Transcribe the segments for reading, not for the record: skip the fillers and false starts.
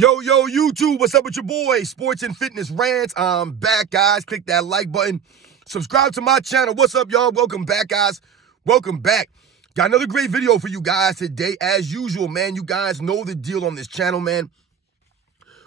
Yo, YouTube, what's up with your boy? Sports and Fitness Rants. I'm back, guys. Click that like button. Subscribe to my channel. What's up, y'all? Welcome back, guys. Welcome back. Got another great video for you guys today. As usual, man, you guys know the deal on this channel, man.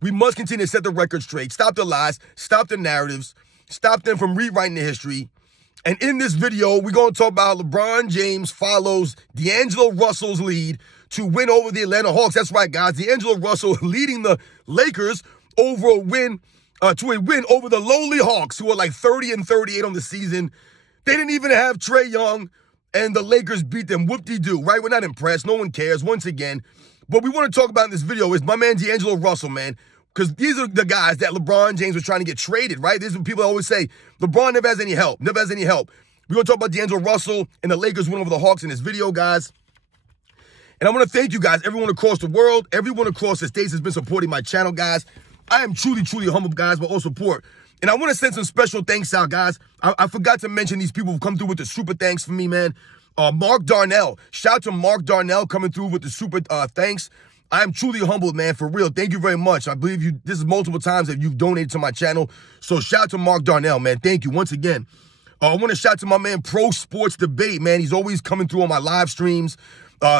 We must continue to set the record straight. Stop the lies. Stop the narratives. Stop them from rewriting the history. And in this video, we're going to talk about how LeBron James follows D'Angelo Russell's lead to win over the Atlanta Hawks. That's right, guys. D'Angelo Russell leading the Lakers over a win to a win over the lowly Hawks, who are like 30-38 on the season. They didn't even have Trae Young, and the Lakers beat them. Whoop-de-doo, right? We're not impressed. No one cares. Once again, what we want to talk about in this video is my man D'Angelo Russell, man. Because these are the guys that LeBron James was trying to get traded, right? This is what people always say. LeBron never has any help. Never has any help. We're going to talk about D'Angelo Russell and the Lakers win over the Hawks in this video, guys. And I want to thank you guys, everyone across the world, everyone across the states has been supporting my channel, guys. I am truly humbled, guys, by all support. And I want to send some special thanks out, guys. I forgot to mention these people who come through with the super thanks for me, man. Mark Darnell. Shout out to Mark Darnell coming through with the super thanks. I am truly humbled, man, for real. Thank you very much. I believe this is multiple times that you've donated to my channel. So shout out to Mark Darnell, man. Thank you once again. I want to shout out to my man Pro Sports Debate, man. He's always coming through on my live streams,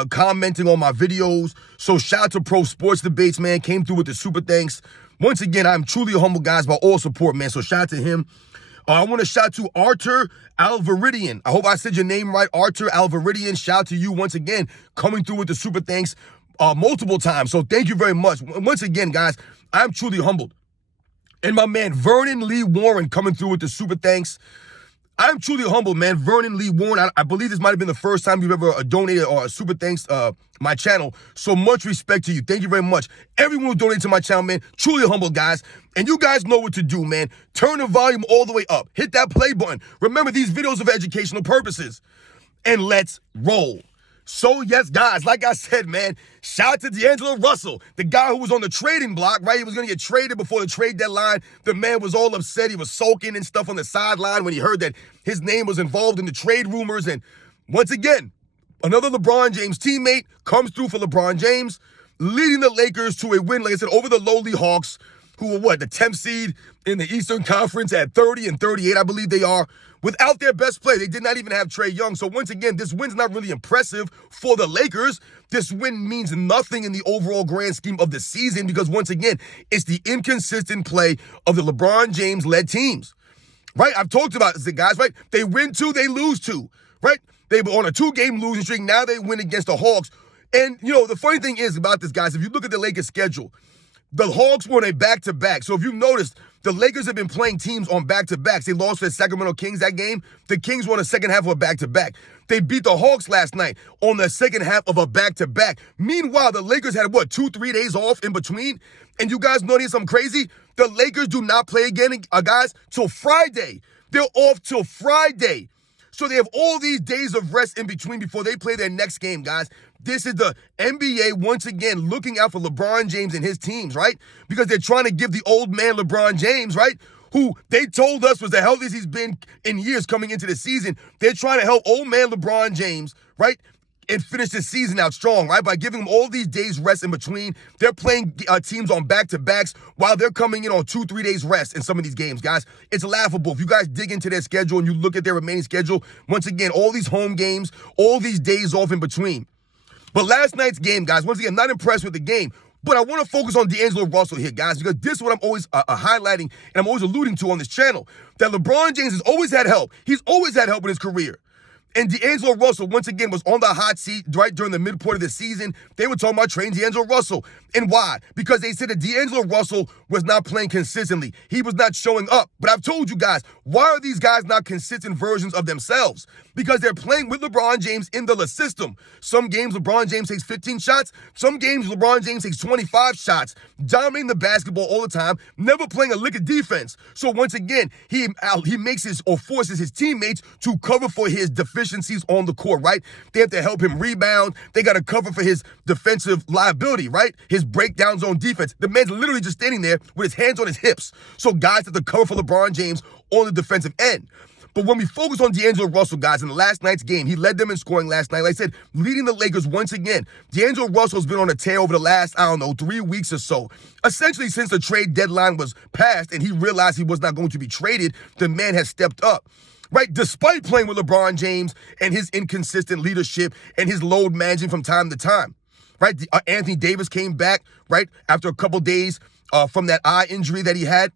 commenting on my videos. So shout out to Pro Sports Debates, man. Came through with the super thanks. Once again, I'm truly humbled, guys, by all support, man. So shout out to him. I want to shout out to Arthur Alvaridian. I hope I said your name right, Arthur Alvaridian. Shout out to you once again, coming through with the super thanks multiple times. So thank you very much. Once again, guys, I'm truly humbled. And my man Vernon Lee Warren coming through with the super thanks. I'm truly humbled, man. Vernon Lee Warren, I believe this might have been the first time you've ever donated or a super thanks my channel. So much respect to you. Thank you very much. Everyone who donated to my channel, man, truly humbled, guys. And you guys know what to do, man. Turn the volume all the way up. Hit that play button. Remember, these videos are for educational purposes. And let's roll. So, yes, guys, like I said, man, shout out to D'Angelo Russell, the guy who was on the trading block, right? He was going to get traded before the trade deadline. The man was all upset. He was sulking and stuff on the sideline when he heard that his name was involved in the trade rumors. And once again, another LeBron James teammate comes through for LeBron James, leading the Lakers to a win, like I said, over the lowly Hawks, who were what, the 10th seed in the Eastern Conference at 30-38, I believe they are, without their best player. They did not even have Trae Young. So once again, this win's not really impressive for the Lakers. This win means nothing in the overall grand scheme of the season because once again, it's the inconsistent play of the LeBron James-led teams, right? I've talked about this, guys, right? They win two, they lose two, right? They were on a two-game losing streak. Now they win against the Hawks. And, you know, the funny thing is about this, guys, if you look at the Lakers' schedule, the Hawks won a back-to-back. So if you've noticed, the Lakers have been playing teams on back-to-backs. They lost to the Sacramento Kings that game. The Kings won the second half of a back-to-back. They beat the Hawks last night on the second half of a back-to-back. Meanwhile, the Lakers had, 2-3 days off in between? And you guys know something crazy? The Lakers do not play again, guys, till Friday. They're off till Friday. So they have all these days of rest in between before they play their next game, guys. This is the NBA, once again, looking out for LeBron James and his teams, right? Because they're trying to give the old man LeBron James, right, who they told us was the healthiest he's been in years coming into the season. They're trying to help old man LeBron James, right, and finish the season out strong, right? By giving them all these days rest in between. They're playing teams on back-to-backs while they're coming in on 2-3 days rest in some of these games, guys. It's laughable. If you guys dig into their schedule and you look at their remaining schedule, once again, all these home games, all these days off in between. But last night's game, guys, once again, I'm not impressed with the game. But I want to focus on D'Angelo Russell here, guys, because this is what I'm always highlighting and I'm always alluding to on this channel, that LeBron James has always had help. He's always had help in his career. And D'Angelo Russell, once again, was on the hot seat right during the midpoint of the season. They were talking about trading D'Angelo Russell. And why? Because they said that D'Angelo Russell was not playing consistently. He was not showing up. But I've told you guys, why are these guys not consistent versions of themselves? Because they're playing with LeBron James in the system. Some games, LeBron James takes 15 shots. Some games, LeBron James takes 25 shots, dominating the basketball all the time, never playing a lick of defense. So once again, he makes his or forces his teammates to cover for his deficiencies on the court, right? They have to help him rebound. They got to cover for his defensive liability, right? His breakdowns on defense. The man's literally just standing there with his hands on his hips. So guys have to cover for LeBron James on the defensive end. But when we focus on D'Angelo Russell, guys, in the last night's game, he led them in scoring last night. Like I said, leading the Lakers once again. D'Angelo Russell's been on a tear over the last, 3 weeks or so. Essentially, since the trade deadline was passed and he realized he was not going to be traded, the man has stepped up. Right, despite playing with LeBron James and his inconsistent leadership and his load managing from time to time. Right, Anthony Davis came back, right, after a couple days from that eye injury that he had.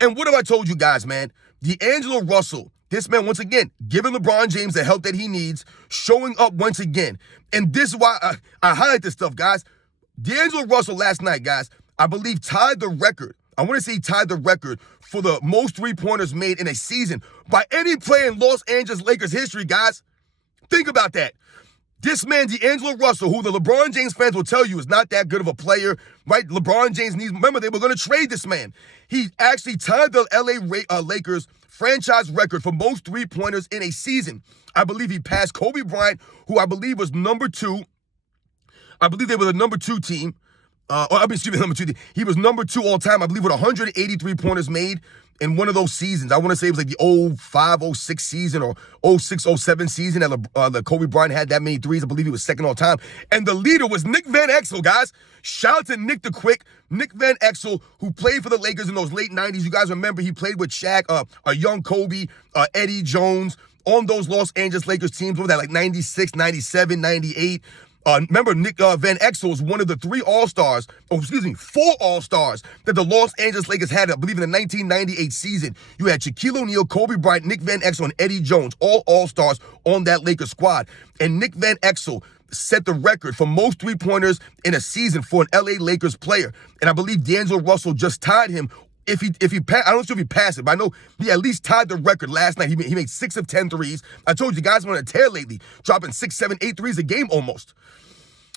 And what have I told you guys, man? D'Angelo Russell, this man, once again, giving LeBron James the help that he needs, showing up once again. And this is why I highlight this stuff, guys. D'Angelo Russell last night, guys, I believe tied the record. I want to say he tied the record for the most three-pointers made in a season by any player in Los Angeles Lakers history, guys. Think about that. This man, D'Angelo Russell, who the LeBron James fans will tell you is not that good of a player, right? LeBron James needs, remember, they were going to trade this man. He actually tied the LA Lakers franchise record for most three-pointers in a season. I believe he passed Kobe Bryant, who I believe was number 2. I believe they were the number 2 team. Number 2. He was number 2 all time, I believe, with 183 pointers made in one of those seasons. I want to say it was like the 05-06 season or 06-07 season that Kobe Bryant had that many threes. I believe he was second all time. And the leader was Nick Van Exel, guys. Shout out to Nick the Quick. Nick Van Exel, who played for the Lakers in those late 90s. You guys remember he played with Shaq, a young Kobe, Eddie Jones on those Los Angeles Lakers teams. What was that, like 96, 97, 98? Remember, Nick Van Exel was one of the 4 All-Stars that the Los Angeles Lakers had, I believe, in the 1998 season. You had Shaquille O'Neal, Kobe Bryant, Nick Van Exel, and Eddie Jones, all All-Stars on that Lakers squad. And Nick Van Exel set the record for most three-pointers in a season for an LA Lakers player. And I believe D'Angelo Russell just tied him. If he I don't know if he passed it, but I know he at least tied the record last night. He made 6 of 10 threes. I told you guys were on a tear lately, dropping 6, 7, 8 threes a game almost.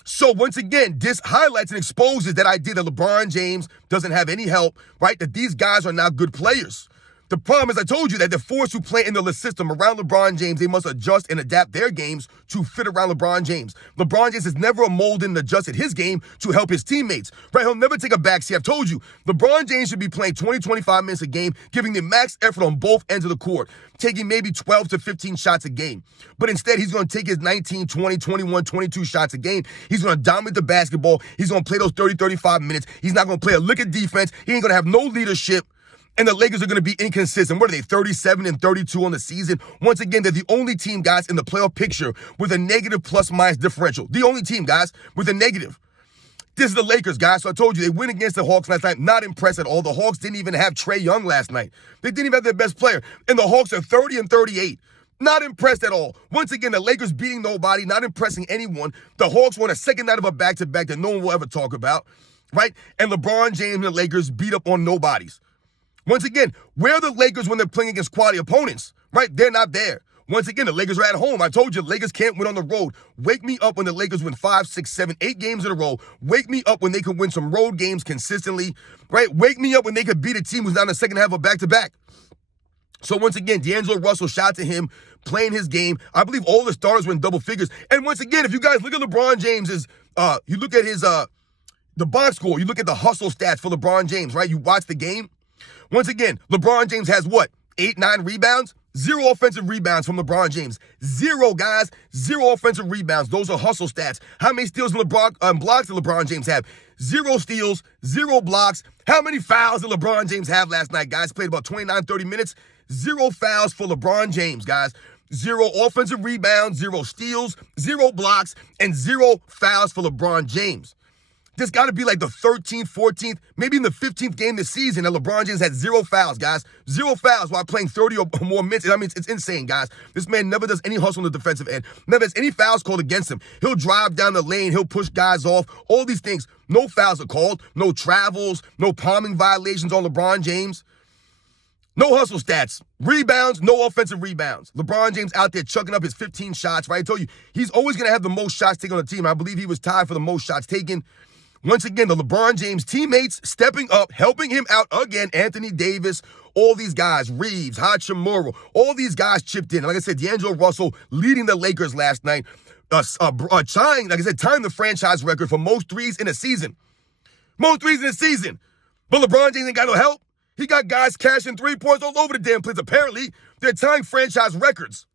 So once again, this highlights and exposes that idea that LeBron James doesn't have any help, right? That these guys are not good players. The problem is, I told you that the force who play in the system around LeBron James, they must adjust and adapt their games to fit around LeBron James. LeBron James has never molded and adjusted his game to help his teammates, right? He'll never take a backseat. I've told you, LeBron James should be playing 20, 25 minutes a game, giving the max effort on both ends of the court, taking maybe 12 to 15 shots a game. But instead, he's going to take his 19, 20, 21, 22 shots a game. He's going to dominate the basketball. He's going to play those 30, 35 minutes. He's not going to play a lick of defense. He ain't going to have no leadership. And the Lakers are going to be inconsistent. What are they, 37 and 32 on the season? Once again, they're the only team, guys, in the playoff picture with a negative plus-minus differential. The only team, guys, with a negative. This is the Lakers, guys. So I told you, they win against the Hawks last night. Not impressed at all. The Hawks didn't even have Trae Young last night. They didn't even have their best player. And the Hawks are 30 and 38. Not impressed at all. Once again, the Lakers beating nobody, not impressing anyone. The Hawks won a second night of a back-to-back that no one will ever talk about, right? And LeBron James and the Lakers beat up on nobodies. Once again, where are the Lakers when they're playing against quality opponents, right? They're not there. Once again, the Lakers are at home. I told you, the Lakers can't win on the road. Wake me up when the Lakers win 5, 6, 7, 8 games in a row. Wake me up when they can win some road games consistently, right? Wake me up when they could beat a team who's not in the second half of back-to-back. So once again, D'Angelo Russell, shout out to him, playing his game. I believe all the starters were in double figures. And once again, if you guys look at LeBron James's, you look at his, the box score, you look at the hustle stats for LeBron James, right? You watch the game. Once again, LeBron James has what? 8, 9 rebounds? 0 offensive rebounds from LeBron James. 0, guys. 0 offensive rebounds. Those are hustle stats. How many steals and blocks did LeBron James have? 0 steals, 0 blocks. How many fouls did LeBron James have last night, guys? Played about 29, 30 minutes. 0 fouls for LeBron James, guys. 0 offensive rebounds, 0 steals, 0 blocks, and 0 fouls for LeBron James. This got to be like the 13th, 14th, maybe in the 15th game this season that LeBron James had 0 fouls, guys. 0 fouls while playing 30 or more minutes. I mean, it's insane, guys. This man never does any hustle on the defensive end. Never has any fouls called against him. He'll drive down the lane. He'll push guys off. All these things. No fouls are called. No travels. No palming violations on LeBron James. No hustle stats. Rebounds, no offensive rebounds. LeBron James out there chucking up his 15 shots, right? I told you, he's always going to have the most shots taken on the team. I believe he was tied for the most shots taken. Once again, the LeBron James teammates stepping up, helping him out again. Anthony Davis, all these guys, Reeves, Hachimura, all these guys chipped in. Like I said, D'Angelo Russell leading the Lakers last night, tying the franchise record for most threes in a season. Most threes in a season. But LeBron James ain't got no help. He got guys cashing 3 points all over the damn place. Apparently, They're tying franchise records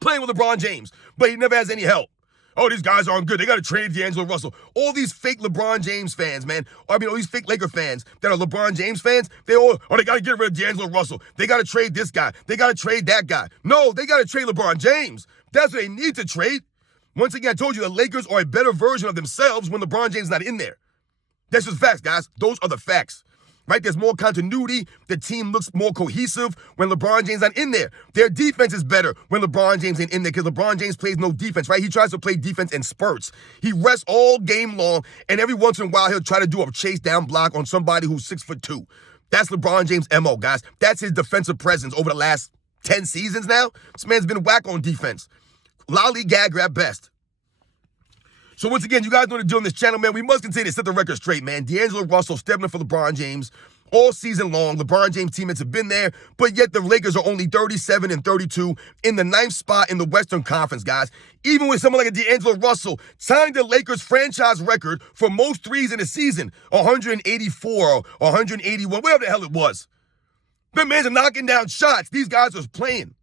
playing with LeBron James, but he never has any help. Oh, these guys aren't good. They got to trade D'Angelo Russell. All these fake LeBron James fans, man. I mean, all these fake Laker fans that are LeBron James fans, they got to get rid of D'Angelo Russell. They got to trade this guy. They got to trade that guy. No, they got to trade LeBron James. That's what they need to trade. Once again, I told you the Lakers are a better version of themselves when LeBron James is not in there. That's just facts, guys. Those are the facts. Right? There's more continuity. The team looks more cohesive when LeBron James not in there. Their defense is better when LeBron James ain't in there because LeBron James plays no defense, right? He tries to play defense in spurts. He rests all game long, and every once in a while he'll try to do a chase down block on somebody who's 6'2". That's LeBron James' MO, guys. That's his defensive presence over the last 10 seasons now. This man's been whack on defense. Lollygagger at best. So once again, you guys know what to do on this channel, man. We must continue to set the record straight, man. D'Angelo Russell stepping in for LeBron James all season long. LeBron James teammates have been there, but yet the Lakers are only 37-32 in the 9th spot in the Western Conference, guys. Even with someone like a D'Angelo Russell tying the Lakers franchise record for most threes in a season, 184 or 181, whatever the hell it was. The man's are knocking down shots. These guys are playing.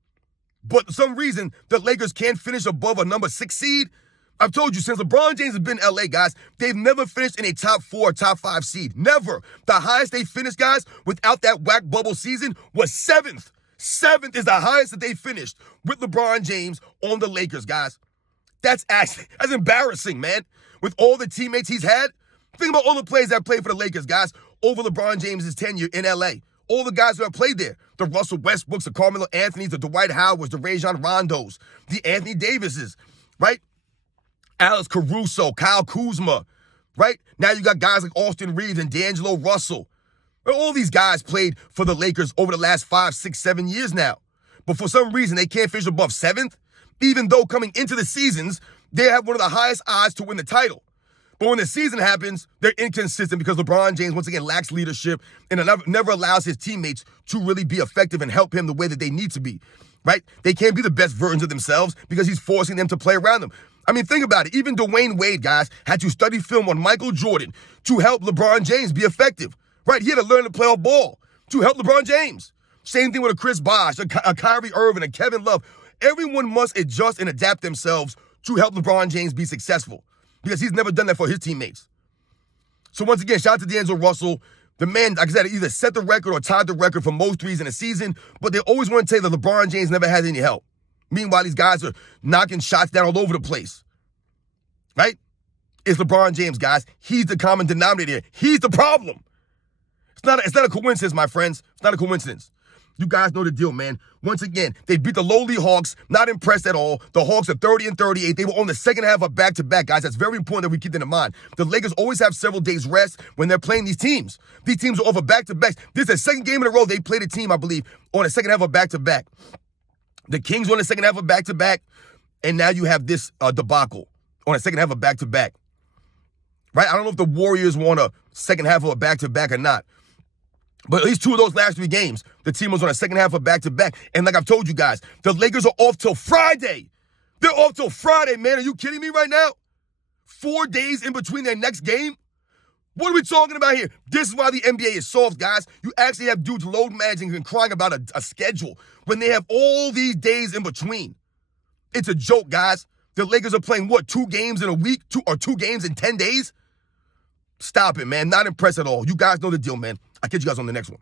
But for some reason, the Lakers can't finish above a number 6 seed. I've told you, since LeBron James has been in LA, guys, they've never finished in a top 4 or top 5 seed. Never. The highest they finished, guys, without that whack bubble season was 7th. 7th is the highest that they finished with LeBron James on the Lakers, guys. That's embarrassing, man. With all the teammates he's had, think about all the players that played for the Lakers, guys, over LeBron James' tenure in LA. All the guys who have played there. The Russell Westbrooks, the Carmelo Anthonys, the Dwight Howards, the Rajon Rondos, the Anthony Davises, right? Alex Caruso, Kyle Kuzma, right? Now you got guys like Austin Reeves and D'Angelo Russell. All these guys played for the Lakers over the last 5, 6, 7 years now. But for some reason, they can't finish above 7th, even though coming into the seasons, they have one of the highest odds to win the title. But when the season happens, they're inconsistent because LeBron James, once again, lacks leadership and never allows his teammates to really be effective and help him the way that they need to be, right? They can't be the best versions of themselves because he's forcing them to play around them. I mean, think about it. Even Dwayne Wade, guys, had to study film on Michael Jordan to help LeBron James be effective, right? He had to learn to play off ball to help LeBron James. Same thing with a Chris Bosh, a Kyrie Irving, a Kevin Love. Everyone must adjust and adapt themselves to help LeBron James be successful because he's never done that for his teammates. So once again, shout out to D'Angelo Russell. The man, like I said, either set the record or tied the record for most threes in a season, but they always want to say that LeBron James never had any help. Meanwhile, these guys are knocking shots down all over the place, right? It's LeBron James, guys. He's the common denominator. He's the problem. It's not a coincidence, my friends. It's not a coincidence. You guys know the deal, man. Once again, they beat the lowly Hawks. Not impressed at all. The Hawks are 30-38. They were on the second half of back-to-back, guys. That's very important that we keep that in mind. The Lakers always have several days rest when they're playing these teams. These teams are over back-to-backs. This is the second game in a row they played a team, I believe, on the second half of back-to-back. The Kings on the second half of back-to-back, and now you have this debacle on the second half of back-to-back. Right? I don't know if the Warriors won a second half of a back-to-back or not. But at least 2 of those last 3 games, the team was on a second half of back-to-back. And like I've told you guys, the Lakers are off till Friday. They're off till Friday, man. Are you kidding me right now? 4 days in between their next game? What are we talking about here? This is why the NBA is soft, guys. You actually have dudes load managing and crying about a schedule when they have all these days in between. It's a joke, guys. The Lakers are playing, 2 games in a week? 2 games in 10 days? Stop it, man. Not impressed at all. You guys know the deal, man. I'll catch you guys on the next one.